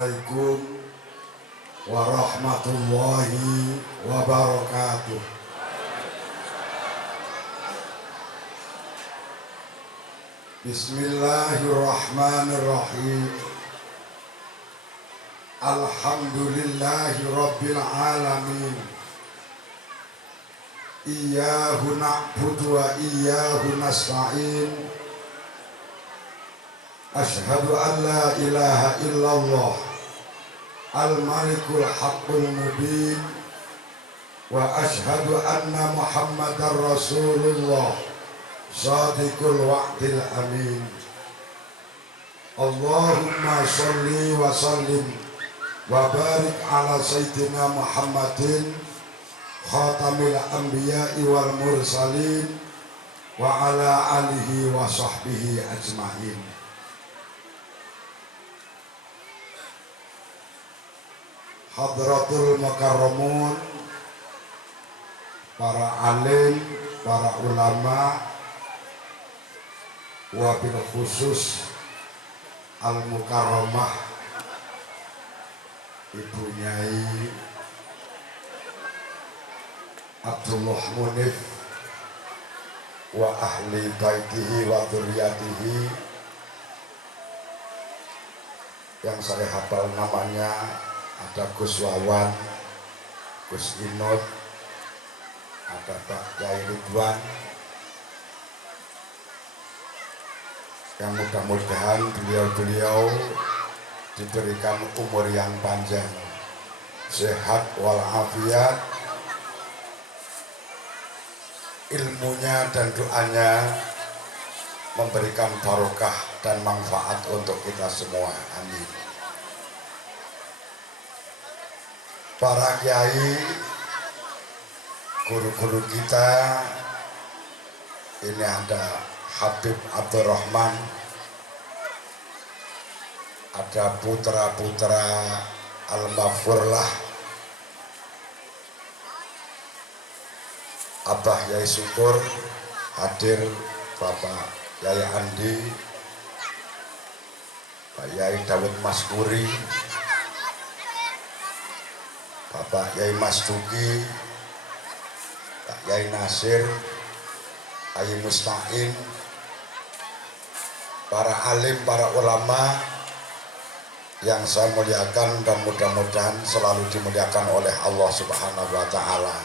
Assalamualaikum warahmatullahi wabarakatuh. Bismillahirrahmanirrahim. Alhamdulillahi rabbil alamin. Iyyahu na'budu wa iyyahu nasta'in. Asyhadu an la ilaha illallah al-malikul haqqul mubin wa asyhadu anna muhammadar rasulullah shadiqul wa'dil amin. Allahumma sholli wa sallim wa barik ala sayyidina Muhammadin khatamil anbiya'i wal mursalin wa ala alihi wa sahbihi ajma'in. Hadratul Mukarramun, para alim, para ulama, wabil khusus Al-Mukarramah Ibu Nyai Abdullah Munif wa ahli baitihi wa dzurriyyatihi yang saya hafal namanya. Ada Gus Wawan, Gus Inod, ada Pak Kiai Ridwan, yang mudah-mudahan beliau-beliau diberikan umur yang panjang, sehat walafiat, ilmunya dan doanya memberikan barokah dan manfaat untuk kita semua. Amin. Para kiai, guru-guru kita, ini ada Habib Abdurrahman, ada putra-putra Al-Mafurlah, Abah Yai Syukur hadir, Bapak Yai Andi, Pak Yai Dawud Maskuri, Bapak Yai Mas Duki, Pak Yai Nasir, Yai Musta'in, para alim, para ulama yang saya muliakan dan mudah-mudahan selalu dimuliakan oleh Allah Subhanahu wa Ta'ala.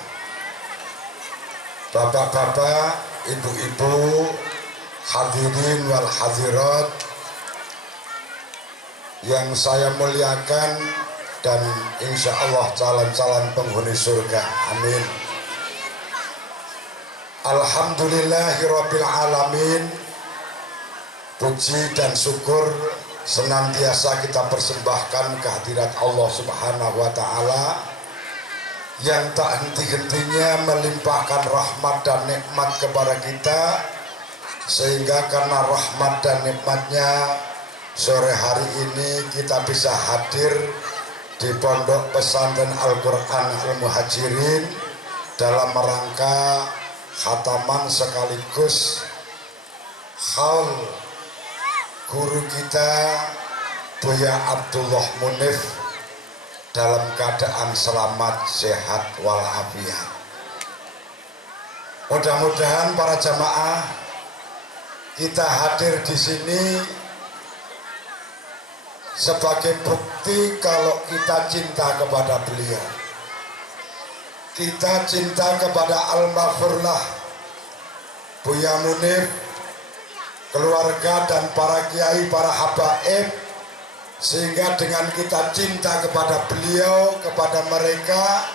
Bapak-bapak, ibu-ibu, hadirin wal hadirat yang saya muliakan, dan insya Allah calon-calon penghuni surga. Amin. Alhamdulillahirabbil alamin. Puji dan syukur senantiasa kita persembahkan kehadirat Allah Subhanahu wa Ta'ala yang tak henti-hentinya melimpahkan rahmat dan nikmat kepada kita, sehingga karena rahmat dan nikmatnya sore hari ini kita bisa hadir di Pondok Pesantren Al-Quran Al-Muhajirin dalam rangka khataman sekaligus haul guru kita Buya Abdullah Munif dalam keadaan selamat, sehat walafiat. Mudah-mudahan para jamaah kita hadir di sini sebagai bukti kalau kita cinta kepada beliau, kita cinta kepada Al-Mafurlah Buya Munif, keluarga dan para kiai, para habaib, sehingga dengan kita cinta kepada beliau, kepada mereka,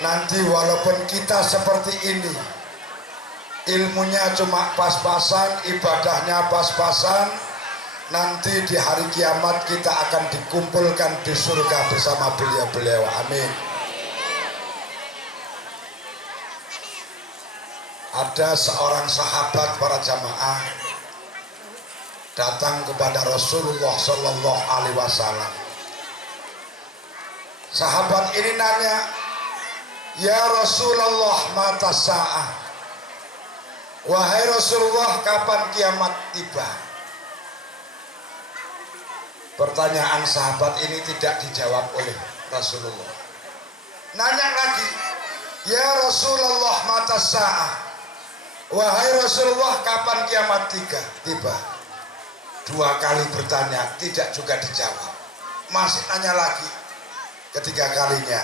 nanti walaupun kita seperti ini, ilmunya cuma pas-pasan, ibadahnya pas-pasan, nanti di hari kiamat kita akan dikumpulkan di surga bersama beliau-beliau. Amin. Ada seorang sahabat para jamaah datang kepada Rasulullah Sallallahu Alaihi Wasallam. Sahabat ini nanya, ya Rasulullah, mata sa'ah. Wahai Rasulullah, kapan kiamat tiba? Pertanyaan sahabat ini tidak dijawab oleh Rasulullah. Nanya lagi, ya Rasulullah mata sa'ah, wahai Rasulullah kapan kiamat tiba? Dua kali bertanya tidak juga dijawab. Masih nanya lagi, ketiga kalinya,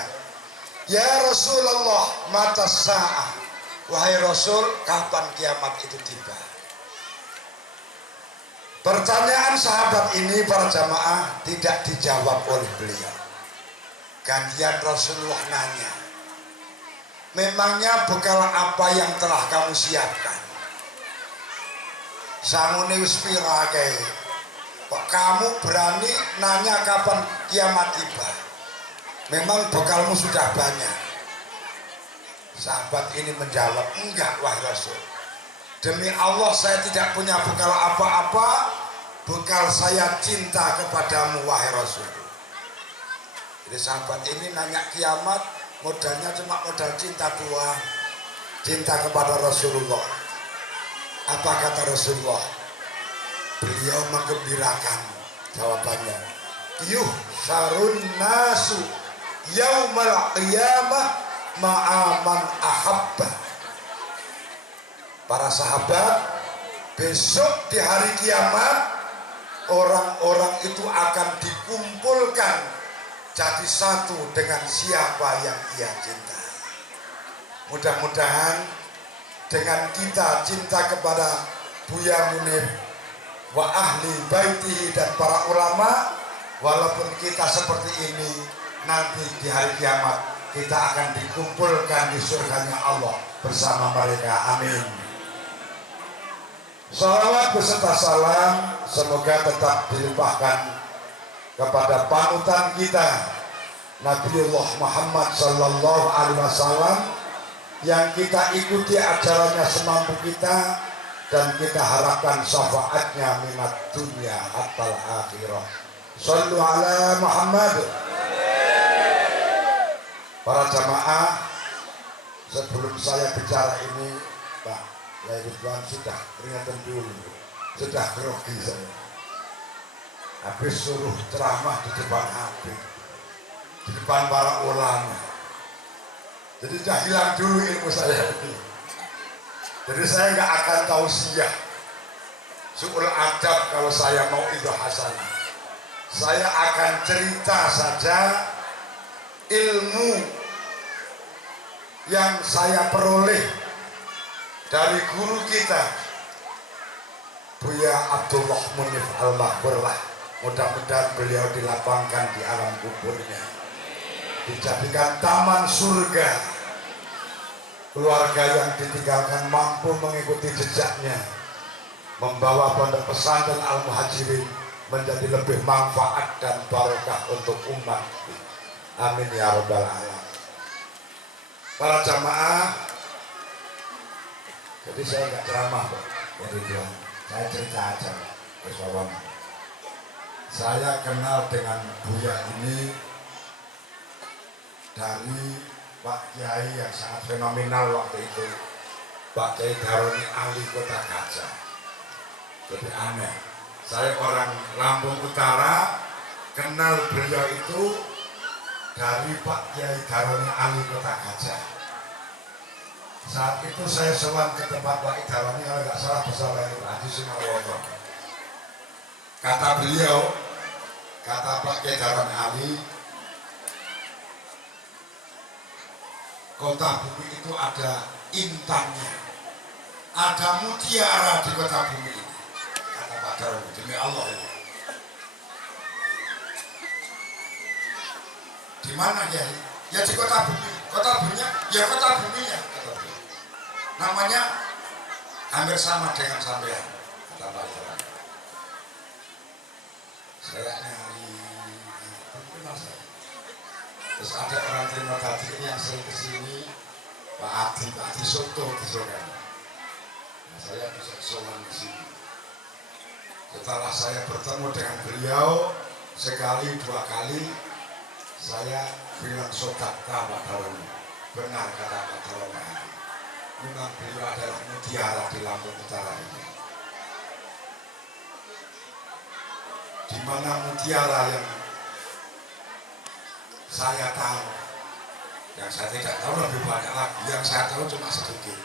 ya Rasulullah mata sa'ah, wahai Rasul kapan kiamat itu tiba? Pertanyaan sahabat ini para jamaah tidak dijawab oleh beliau. Gantian Rasulullah nanya, memangnya bekal apa yang telah kamu siapkan? Sangune wis pira kae? Kok kamu berani nanya kapan kiamat tiba? Memang bekalmu sudah banyak. Sahabat ini menjawab, enggak wahai Rasul. Demi Allah saya tidak punya bekal apa-apa. Bekal saya cinta kepadamu wahai Rasul. Jadi sahabat ini nanya kiamat, modalnya cuma modal cinta doang. Cinta kepada Rasulullah. Apa kata Rasulullah? Beliau menggembirakan jawabannya. Yuhsyarun nasu yaumal qiyamah ma'aman ahabba. Para sahabat, besok di hari kiamat orang-orang itu akan dikumpulkan jadi satu dengan siapa yang ia cintai. Mudah-mudahan dengan kita cinta kepada Buya Munir wa ahli baitihi dan para ulama, walaupun kita seperti ini, nanti di hari kiamat kita akan dikumpulkan di surganya Allah bersama mereka. Amin. Salawat beserta salam semoga tetap dilimpahkan kepada panutan kita Nabiullah Muhammad sallallahu alaihi wasallam yang kita ikuti ajarannya semampu kita dan kita harapkan syafaatnya minat dunia hatta akhirah. Shallu ala Muhammad. Para jamaah, sebelum saya bicara ini, Pak ya Ridwan sudah peringatan dulu, sudah grogi saya. Habis suruh ceramah di depan Habib, di depan para ulama. Jadi sudah hilang dulu ilmu saya ini. Jadi saya nggak akan tausiah su'ul adab kalau saya mau itu hasanah. Saya akan cerita saja ilmu yang saya peroleh dari guru kita Buya Abdullah Munif Al-Mahburlah. Mudah-mudahan beliau dilapangkan di alam kuburnya, dijadikan taman surga. Keluarga yang ditinggalkan mampu mengikuti jejaknya, membawa pondok pesantren Al-Muhajirin menjadi lebih manfaat dan barokah untuk umat. Amin ya rabbal alamin. Para jamaah, jadi saya nggak ceramah kok, jadi bilang saya cerita aja bersawam. Saya kenal dengan Buya ini dari Pak Kiai yang sangat fenomenal waktu itu, Pak Kiai Daroni ahli Kota Gajah. Jadi aneh, saya orang Lampung Utara kenal beliau itu dari Pak Kiai Daroni ahli Kota Gajah. Saat itu saya sowan ke tempat Pak Daroni, kalau nggak salah bersama Pak Haji Sumarwono. Kata beliau, kata Pak Kiai Daroni ahli, kota bumi itu ada intannya, ada mutiara di kota bumi ini. Kata Pak Daroni, demi Allah ini. Di mana ya? Ya di kota bumi. Kota buminya, ya kota buminya. Kata beliau. Namanya hampir sama dengan sampean, kata Pak Daroni. Saya nyari, kenal saya. Terus ada orang terima kasih yang sering kesini, Pak Adi Soto di Solo. Nah, saya bisa sowan di sini. Setelah saya bertemu dengan beliau sekali dua kali, saya bilang sodaka Pak Daroni. Benar kata Pak Daroni. Memang beliau adalah mutiara di Lampung Utara ini. di mana mutiara yang saya tahu, yang saya tidak tahu lebih banyak lagi, yang saya tahu cuma sedikit.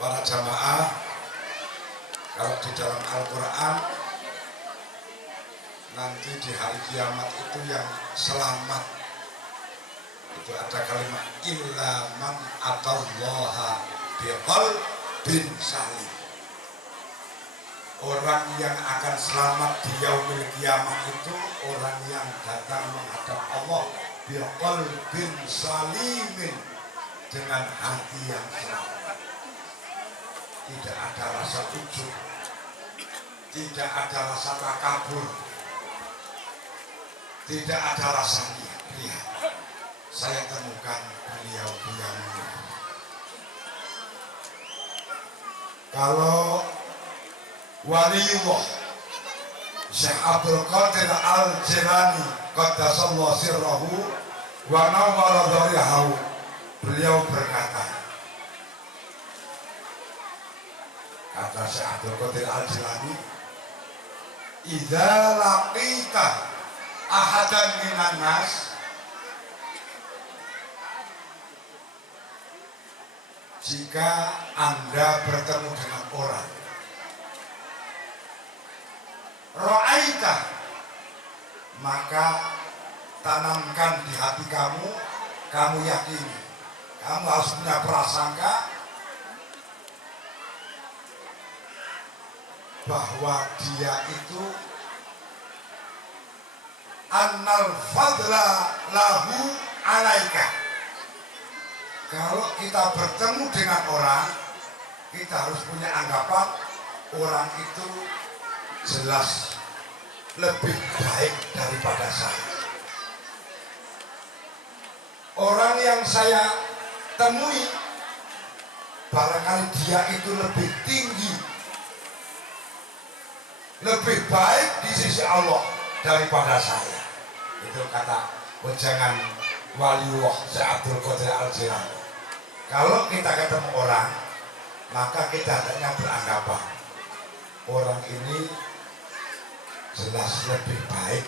Para jamaah, kalau di dalam Al-Quran nanti di hari kiamat itu yang selamat itu ada kalimat illa man atallaha biqalbin salim. Orang yang akan selamat di yaumil kiamat itu orang yang datang menghadap Allah biqalbin salimin, dengan hati yang selamat. Tidak ada rasa ujub, tidak ada rasa takabur, tidak ada rasa riya. Saya temukan beliau ini. Kalau waliullah Syekh Abdul Qadir Al-Jilani qaddasallahu sirrahu wa nawwara dharihahu, beliau berkata, kata Syekh Abdul Qadir Al-Jilani, idza laqita ahadan minan nas, jika Anda bertemu dengan orang, ra'aita, maka tanamkan di hati kamu, kamu yakini, kamu harus punya prasangka bahwa dia itu annal fadla lahu alaika. Kalau kita bertemu dengan orang, kita harus punya anggapan orang itu jelas lebih baik daripada saya. Orang yang saya temui, barangkali dia itu lebih tinggi, lebih baik di sisi Allah daripada saya. Itu kata wejangan waliullah Syekh Abdul Qadir Al-Jilani. Kalau kita ketemu orang, maka kita hendaknya beranggapan orang ini jelas lebih baik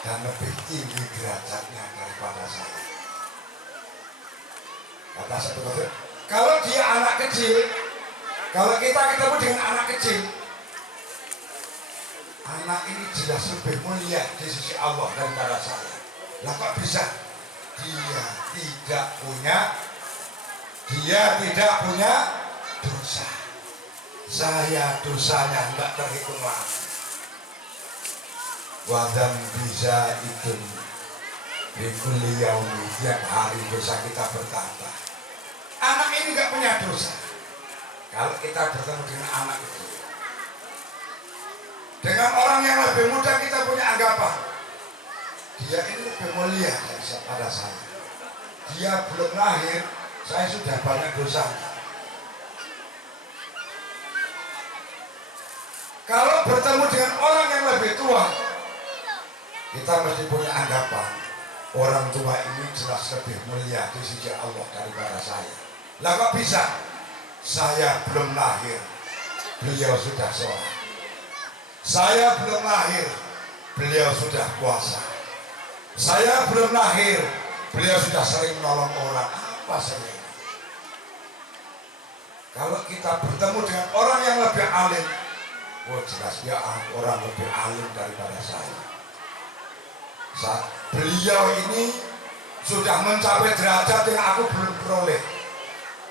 dan lebih tinggi derajatnya daripada saya. Kata Syekh Abdul Qadir, kalau dia anak kecil, kalau kita ketemu dengan anak kecil, anak ini jelas lebih mulia di sisi Allah daripada saya. Lah kok bisa? Dia tidak punya dosa. Saya dosanya enggak terhitung lagi. Wadan bisa itu di kuliah tiap hari dosa kita bertambah. Anak ini enggak punya dosa. Kalau kita bertemu dengan anak itu, dengan orang yang lebih muda, kita punya anggapan dia ini lebih mulia daripada saya. Dia belum lahir, saya sudah banyak dosa. Kalau bertemu dengan orang yang lebih tua, kita mesti punya anggapan orang tua ini jelas lebih mulia di sisi Allah daripada saya. Lah kok bisa? Saya belum lahir, beliau sudah sholat. Saya belum lahir, beliau sudah puasa. Saya belum lahir, beliau sudah sering menolong orang. Apa saya ini? Kalau kita bertemu dengan orang yang lebih alim, oh jelas dia orang lebih alim daripada saya. Beliau ini sudah mencapai derajat yang aku belum peroleh.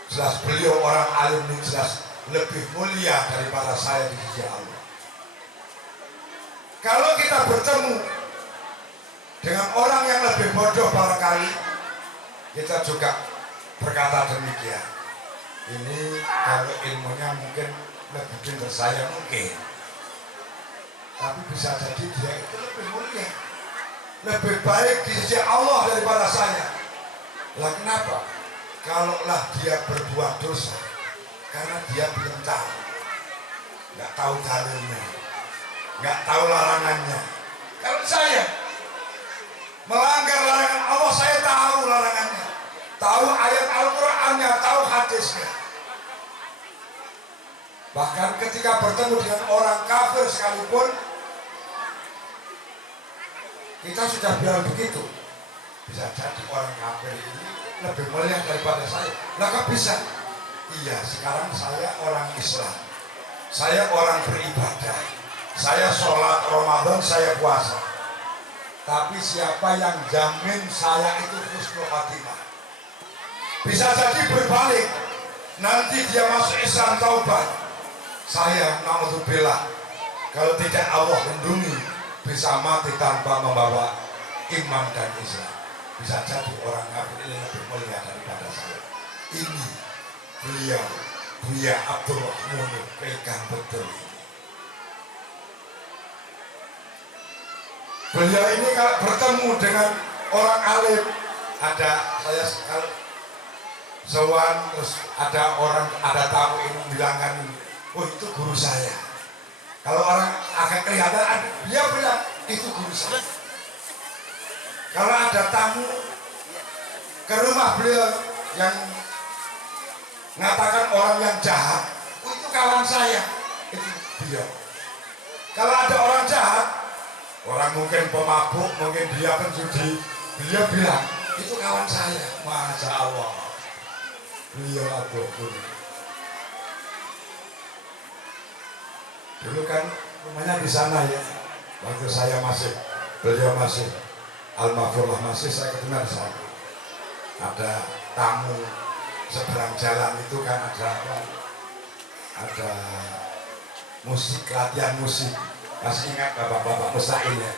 Jelas beliau orang alim ini jelas lebih mulia daripada saya di sisi Allah. Kalau kita bertemu dengan orang yang lebih bodoh barangkali, kita juga berkata demikian. Ini kalau ilmunya mungkin lebih pintar saya mungkin, tapi bisa jadi dia itu lebih mulia, lebih baik di sisi Allah daripada saya. Lah kenapa? Kalaulah dia berbuat dosa, karena dia belum tahu, nggak tahu dalilnya, nggak tahu larangannya. Kalau saya melanggar larangan Allah, saya tahu larangannya, tahu ayat Al-Qur'annya, tahu hadisnya. Bahkan ketika bertemu dengan orang kafir sekalipun, kita sudah bilang begitu. Bisa jadi orang kafir ini lebih mulia daripada saya. Lah kok bisa? Iya, sekarang saya orang Islam. Saya orang beribadah. Saya sholat Ramadan, saya puasa. Tapi siapa yang jamin saya itu husnul khatimah? Bisa jadi berbalik. Nanti dia masuk Islam taubat. Saya naudzubillah, kalau tidak Allah lindungi, bisa mati tanpa membawa iman dan Islam. Bisa jadi orang kafir ini lebih mulia daripada saya. Ini beliau, Buya Abdul Rahman pegang betul. Beliau ini kalau bertemu dengan orang alim, ada saya kalau sowan terus ada tamu ini bilangkan, oh itu guru saya. Kalau orang agak kelihatan, dia bilang itu guru saya. Kalau ada tamu ke rumah beliau yang mengatakan orang yang jahat, oh itu kawan saya, itu beliau. Kalau ada orang jahat, orang mungkin pemabuk, mungkin dia penjudi, beliau bilang itu kawan saya. Masya Allah, beliau aduh. Dulu kan rumahnya di sana ya, waktu saya masih, beliau masih almarhumah masih, saya ketemu di sana. Ada tamu seberang jalan itu kan ada musik, latihan musik. Masih ingat bapak-bapak musain ya,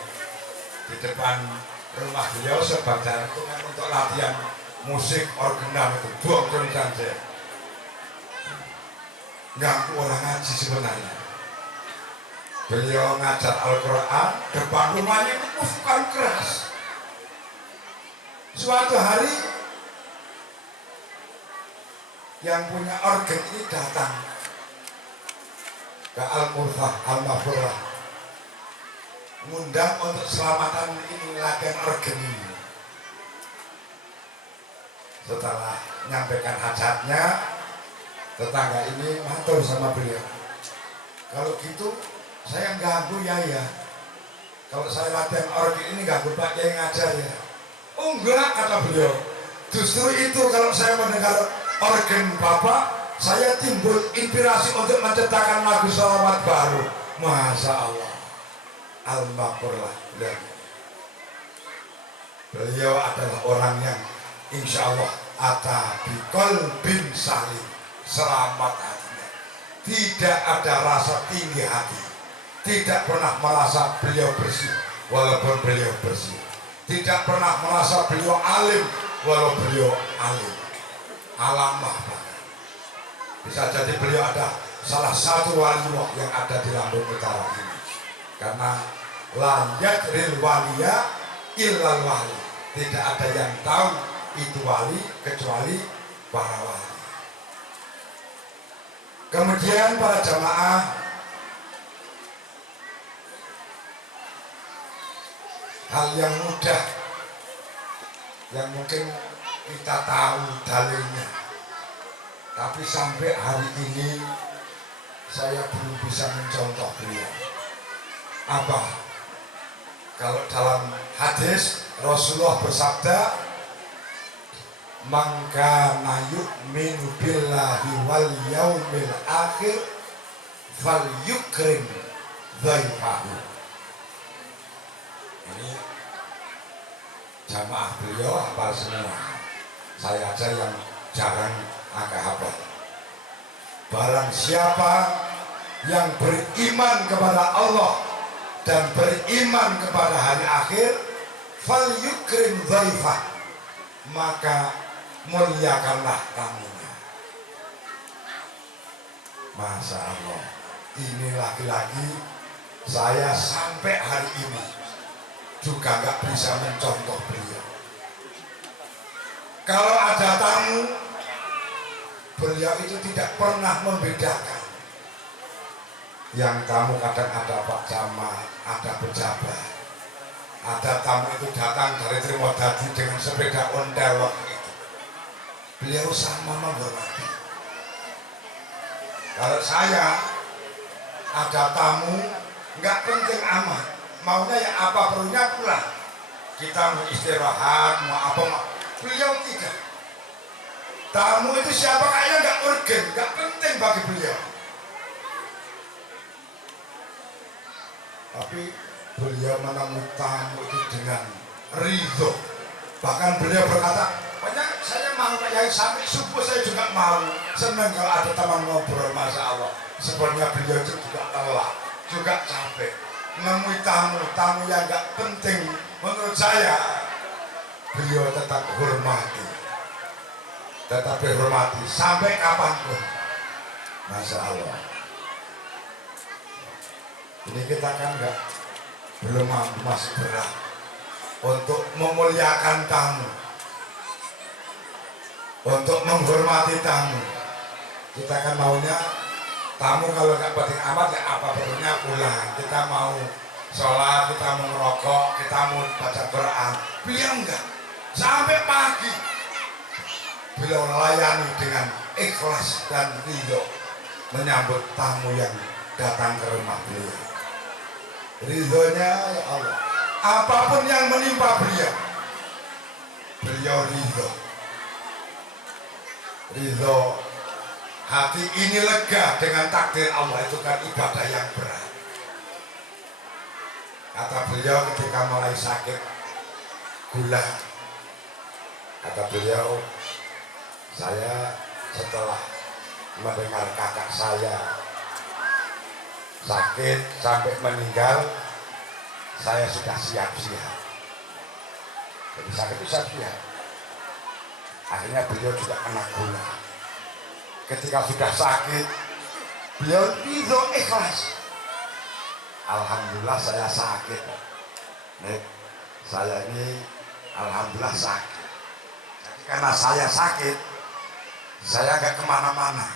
di depan rumah beliau seberang jalan itu kan untuk latihan musik orgenan itu, buang kencang saya. Ganggu orang ngaji sebenarnya. Beliau ngajar Al-Quran, depan rumahnya itu musukan keras. Suatu hari yang punya organ ini datang ke Al-Murfah, Al-Mafurah, ngundang untuk selamatan ini latihan organ ini. Setelah menyampaikan hajatnya, tetangga ini matur sama beliau, kalau gitu saya ganggu ya. Kalau saya latihan organ ini ganggu Pak Kiai ngajar ya. Oh enggak, kata beliau. Justru itu kalau saya mendengar organ Bapak, saya timbul inspirasi untuk menciptakan lagu sholawat baru. Masya Allah. Al-Maqurlah. Beliau adalah orang yang insya Allah ata bikol bin salim, selamat hatinya. Tidak ada rasa tinggi hati. Tidak pernah merasa beliau bersih walaupun beliau bersih. Tidak pernah merasa beliau alim walau beliau alim. Alamah banget. Bisa jadi beliau ada salah satu wali yang ada di Lampung Utara ini. Karena la yadril waliya illal wali. Tidak ada yang tahu itu wali kecuali para wali. Kemudian para jamaah, hal yang mudah yang mungkin kita tahu dalilnya, tapi sampai hari ini saya belum bisa mencontoh beliau. Apa? Kalau dalam hadis Rasulullah bersabda, "Man kana yu'minu billahi wal yaumil akhir falyukrim dhaifahu." Ini jamaah beliau hafal semua. Saya aja yang jarang agak hafal. Barang siapa yang beriman kepada Allah dan beriman kepada hari akhir, fal yukrim dhaifah, maka muliakanlah tamunya. Masya Allah, ini lagi-lagi saya sampai hari ini juga nggak bisa mencontoh beliau. Kalau ada tamu, beliau itu tidak pernah membedakan. Yang tamu kadang ada Pak Camat, ada pejabat, ada tamu itu datang dari Trimodadi dengan sepeda ontel waktu itu. Beliau sama menghormati. Kalau saya ada tamu, nggak penting amat, maunya ya apa perlunya pulang. Kita mau istirahat, mau apa mau. Beliau tidak. Tamu itu siapa kayaknya nggak urgen, nggak penting bagi beliau. Tapi beliau menemui tamu itu dengan ridho. Bahkan beliau berkata, banyak saya mau kayak sampai subuh saya juga mau. Senang kalau ada teman ngobrol, masya Allah. Sebenarnya beliau itu juga lelah, juga capek. Menemui tamu yang nggak penting menurut saya, beliau tetap hormati. Tetapi hormati sampai kapanpun, masya Allah. Ini kita kan belum mampu, masih berat untuk memuliakan tamu, untuk menghormati tamu. Kita kan maunya tamu kalau nggak penting amat ya apa perlunya pulang. Kita mau sholat, kita mau ngerokok, kita mau baca Quran. Beliau enggak, sampai pagi beliau layani dengan ikhlas dan ridho menyambut tamu yang datang ke rumah beliau. Ridhonya ya Allah, apapun yang menimpa beliau, beliau ridho. Ridho, hati ini lega dengan takdir Allah, itu kan ibadah yang berat. Kata beliau ketika mulai sakit gula, kata beliau, saya setelah mendengar kakak saya sakit sampai meninggal, saya sudah siap-siap. Jadi sakit itu siap-siap. Akhirnya beliau juga kena gula. Ketika sudah sakit, beliau ridho ikhlas. Alhamdulillah saya sakit. Nih, saya ini alhamdulillah sakit. Jadi karena saya sakit, saya nggak kemana-mana.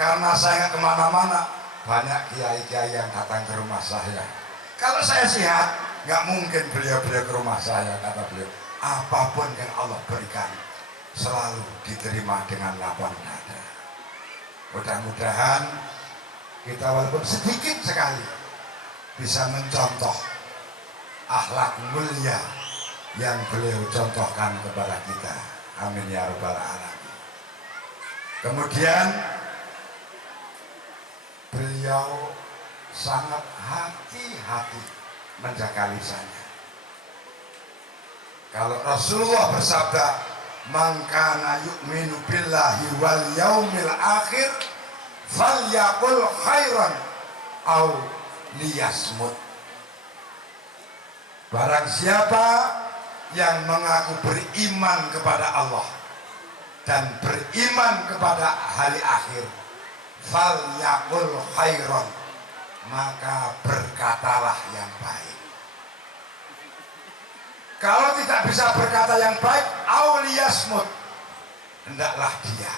Karena saya nggak kemana-mana, banyak kiai-kiai yang datang ke rumah saya. Kalau saya sehat, nggak mungkin beliau-beliau ke rumah saya, kata beliau. Apapun yang Allah berikan, selalu diterima dengan lapang dada. Mudah-mudahan kita walaupun sedikit sekali bisa mencontoh akhlak mulia yang beliau contohkan kepada kita. Amin ya rabbal alamin. Kemudian beliau sangat hati-hati menjaga lisannya. Kalau Rasulullah bersabda, "Man kana yu'minu billahi wal yaumil akhir falyaqul khairan aw liyasmut." Barang siapa yang mengaku beriman kepada Allah dan beriman kepada hari akhir, falyaqul khairan, maka berkatalah yang baik. Kalau tidak bisa berkata yang baik, auliyasmut, hendaklah dia.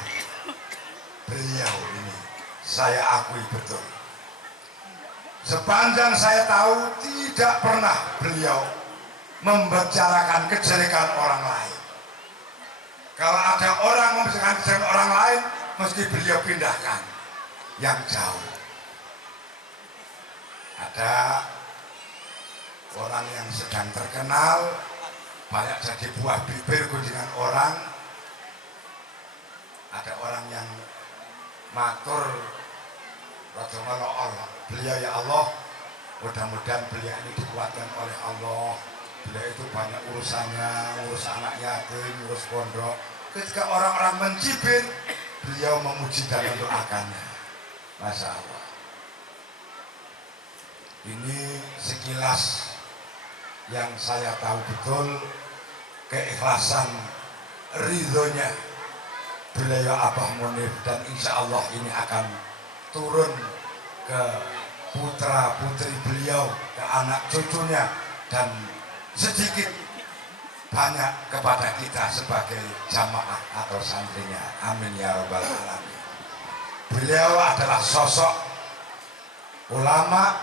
Beliau ini saya akui betul, sepanjang saya tahu tidak pernah beliau membicarakan kejelekan orang lain. Kalau ada orang membicarakan kejelekan orang lain, mesti beliau pindahkan yang jauh. Ada orang yang sedang terkenal, banyak jadi buah bibir kunjungan orang. Ada orang yang matur, Allah, beliau ya Allah, mudah-mudahan beliau ini dikuatkan oleh Allah. Beliau itu banyak urusannya, urus anak yatim, urus pondok. Ketika orang-orang mencibir, beliau memuji dan mendoakannya. Masya Allah. Ini sekilas yang saya tahu betul keikhlasan ridhonya beliau Abah Munif, dan insya Allah ini akan turun ke putra putri beliau, ke anak cucunya, dan sedikit banyak kepada kita sebagai jamaah atau santrinya. Amin ya rabbal alamin. Beliau adalah sosok ulama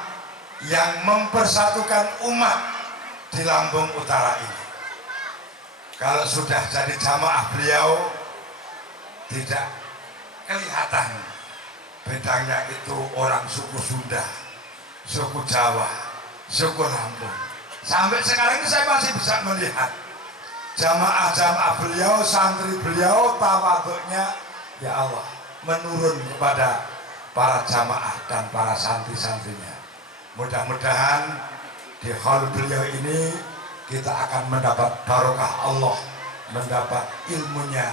yang mempersatukan umat di Lampung Utara ini. Kalau sudah jadi jamaah, beliau tidak kelihatan bedanya itu orang suku Sunda, suku Jawa, suku Lampung. Sampai sekarang ini saya masih bisa melihat jamaah-jamaah beliau, santri beliau, tawaduknya ya Allah menurun kepada para jamaah dan para santri-santrinya. Mudah-mudahan di hall beliau ini kita akan mendapat barokah Allah, mendapat ilmunya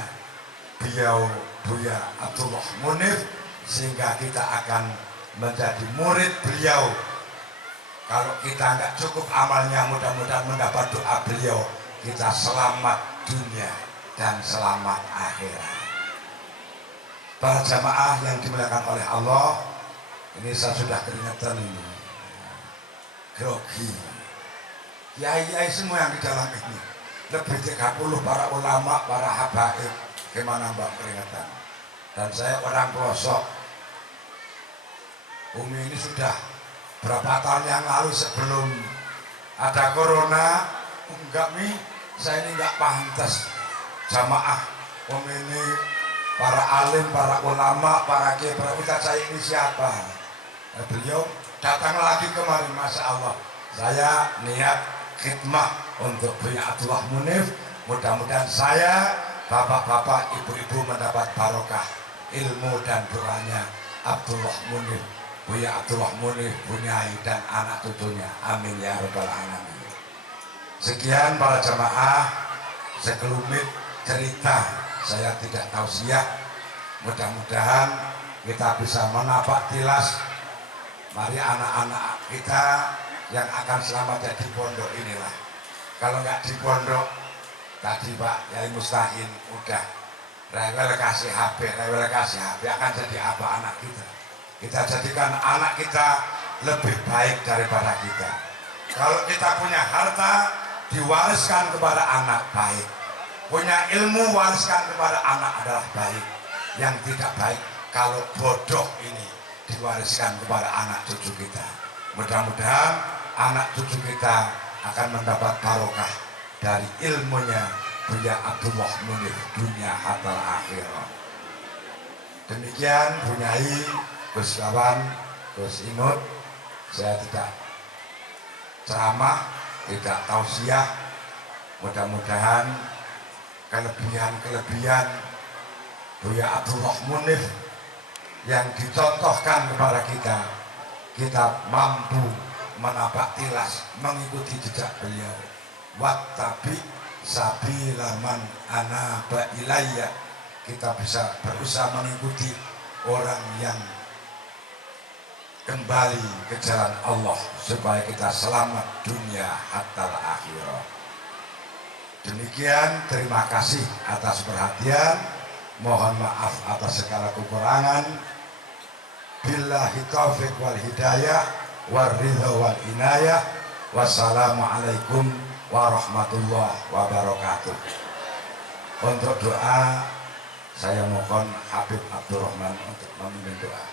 beliau Buya Abdullah Munif, sehingga kita akan menjadi murid beliau. Kalau kita nggak cukup amalnya, mudah-mudahan mendapat doa beliau, kita selamat dunia dan selamat akhirat. Para jamaah yang dimuliakan oleh Allah, ini saya sudah keringatan ini, grogi, yai-yai semua yang di dalam ini, lebih 30 para ulama, para habaib, gimana mbak keringatan. Dan saya orang pelosok, Umi ini sudah berapa tahun yang lalu sebelum ada corona, enggak mi, saya ini enggak pantas jamaah. Ini para alim, para ulama, para kiai, para ustadz, saya ini siapa? Beliau datang lagi kemarin, masya Allah. Saya niat khidmah untuk Buya Abdullah Munif. Mudah-mudahan saya, bapak-bapak, ibu-ibu mendapat barokah ilmu dan doanya Abdullah Munif, Buya Abdullah Munif, Bunyai dan anak cucunya. Amin ya rabbal alamin. Sekian para jamaah, sekelumit cerita, saya tidak tausiah. Mudah-mudahan kita bisa menapak tilas. Mari anak-anak kita yang akan selamat di pondok inilah. Kalau nggak di pondok, tadi Pak Yai Mustahil udah rewel kasih HP akan jadi apa anak kita? Kita jadikan anak kita lebih baik daripada kita. Kalau kita punya harta, diwariskan kepada anak baik. Punya ilmu, wariskan kepada anak adalah baik. Yang tidak baik, kalau bodoh ini diwariskan kepada anak cucu kita. Mudah-mudahan anak cucu kita akan mendapat barokah dari ilmunya Buya Abdullah Munif dunia hatta akhirat. Demikian Bunyai, Gus Kawan, Gus Imut, saya tidak ceramah, tidak tausiah. Mudah-mudahan kelebihan-kelebihan Buya Abdullah Munif yang dicontohkan kepada kita mampu menapak tilas mengikuti jejak beliau. Wattabi sabila man anaba ilayya, kita bisa berusaha mengikuti orang yang kembali ke jalan Allah supaya kita selamat dunia hatta akhirat. Demikian, terima kasih atas perhatian, mohon maaf atas segala kekurangan. Billahi taufiq wal hidayah waridha wal inayah. Wassalamualaikum warahmatullahi wabarakatuh. Untuk doa, saya mohon Habib Abdurrahman untuk memimpin doa.